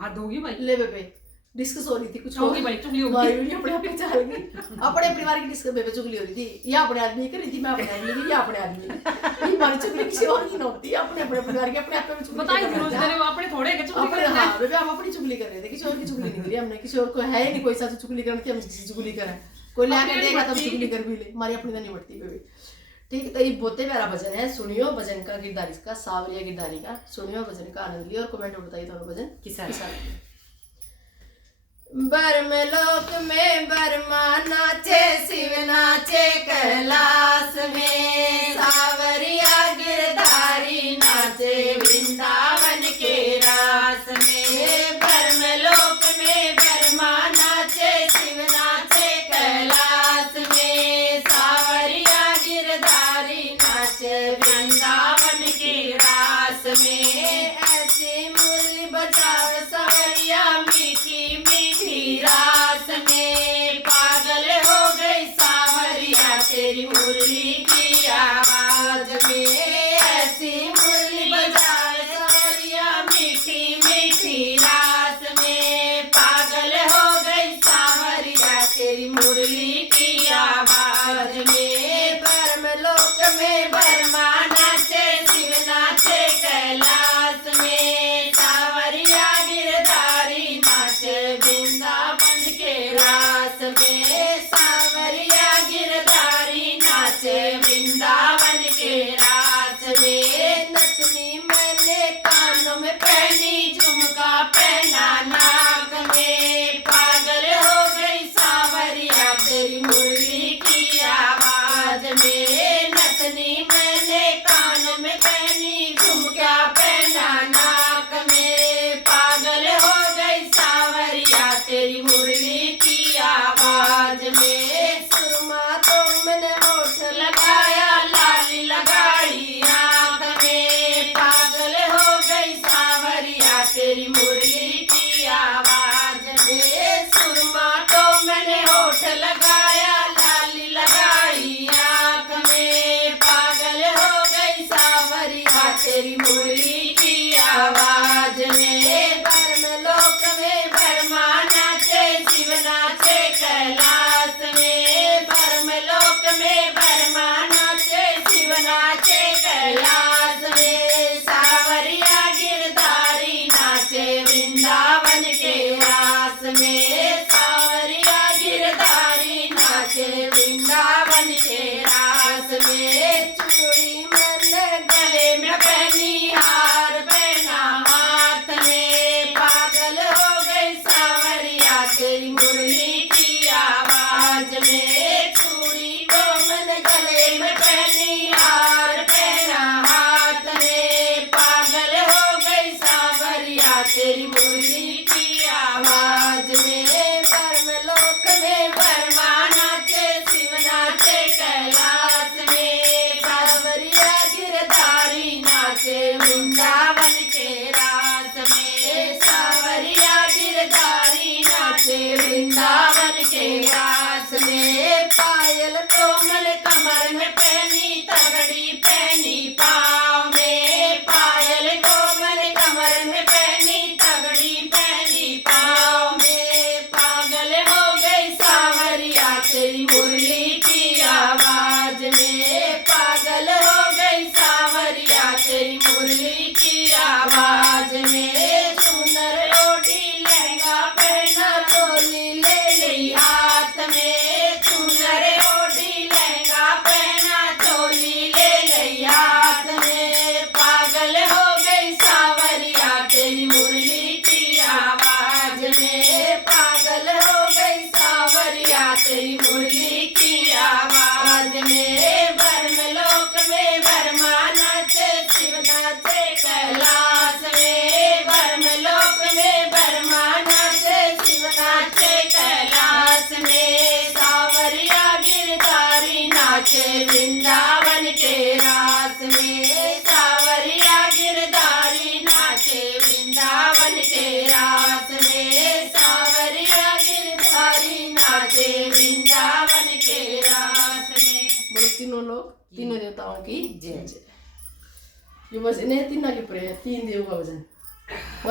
हाथ धोगी भाई। ले बेबे डिस्कस हो रही थी कुछ होगी भाई, चुगली होगी। हमारी वीडियो अपने आप पे चल गई। अपने परिवार की डिस्कस बेबे चुगली हो रही थी, या अपने आदमी कर रही थी, मैं अपने आदमी की, या अपने आदमी की। ये हमारी चुगली किसी और की नहीं होती, अपने अपने परिवार की अपने आप पे चुगली बताइए करते रोज हैं। तेरे अपने थोड़े के चुगली अपने करते हैं। हाँ बेबे हम अपनी चुगली कर रहे थे, किसी और की चुगली नहीं करी हमने, किसी और को है ही नहीं कोई सा चुगली करने की हम किसी चुगली करें। कोई ले आके देगा तब चुगली कर भी ले, हमारी अपनी तो नहीं बढ़ती बेबे। ठीक, तो ये बहुत ही प्यारा भजन है, सुनियो भजन का किरदार इसका सावरिया गिरधारी का, सुनियो भजन का आनंद लियो और कमेंट में बताइए दोनों भजन किसा बरमलोक में बरमा नाचे शिव नाचे कैलाश में, सावरिया गिरधारी नाचे वृंदावन के रास में। बरमलोक में बरमा नाचे शिव नाचे कैलाश में, सावरिया गिरधारी नाचे वृंदावन के रास में। ऐसी मूली बजाओ सवरिया मीठी मीठी रास में, पागल हो गई सावरिया तेरी मुरली की आवाज में। ऐसी मुरली बजाओ सवरिया मीठी मीठी रास में, पागल हो गई सावरिया तेरी मुरली की आवाज में। बरमलोक में बरमा नाचे शिव नाचे कैलाश में, सावरिया गिरधारी नाचे वृंदावन के रास में, सावरिया गिरधारी नाचे वृंदावन के रास में। नथनी मैंने कानों में पहनी, झुमका पहना नाक में, पागल हो गई सावरिया तेरी मुरली की आवाज में। नथनी मैंने कानों में पहनी, झुमका पहना नाक में, पागल हो गई सावरिया तेरी मुरली की आवाज में। सुरमा तो मैंने होठ लगाया, लाली लगाई आँख में, पागल हो गई सावरिया तेरी मुरली की आवाज में। सुरमा तो मैंने होठ लगाया, लाली लगाई आँख में, पागल हो गई सावरिया तेरी मुरली की आवाज में। बरमलोक में बरमा नाचे शिव नाचे कैलाश में, बरमलोक में बरमा नाचे शिव नाचे कैलाश में, सावरिया गिरधारी नाचे वृंदावन के रास में, सावरिया गिरधारी नाचे वृंदावन के रास में। चूड़ी मैंने गले में पहनी, हार पहना हाथ में, पागल हो गई सावरिया तेरी मुरली की आवाज में। चूड़ी तो मैंने गले में पहनी, हार पहना हाथ में, पागल हो गई सावरिया तेरी मुरली की आवाज में। बरमलोक में बरमा नाचे शिव नाचे कैलाश में, सावरिया गिरधारी नाचे वृंदावन के रास में, सावरिया गिरधारी नाचे वृंदावन के रास में। पायल तो मैंने कमर में पहनी, तगड़ी पहनी पाँव में, पायल तो मैंने कमर में पहनी, तगड़ी पहनी पाँव में, पागल हो गई सावरिया तेरी मुरली की आवाज में, पागल हो गई सावरिया तेरी मुरली की आवाज में। सुंदर ओढ़ी लहंगा पहना, चोली ले ली हाथ में, सुंदर ओढ़ी लहंगा पहना, चोली ले ली हाथ में, पागल हो गई सावरिया तेरी मुरली की आवाज में, पागल हो गई सावरिया तेरी मुरली की आवाज में। बरमलोक में बरमा नाचे शिव नाचे कैलाश में, बरमलोक में बरमा नाचे शिव नाचे कैलाश में, सावरिया गिरधारी नाचे वृंदावन के रास में, सावरिया गिरधारी नाचे वृंदावन के रास में, सावरिया गिरधारी नाचे वृंदावन के रास में। बोलो तीनों लोग तीनों देवताओं की जय जय। ये बस इन्हें तीन के ऊपर है, तीन देव का भजन।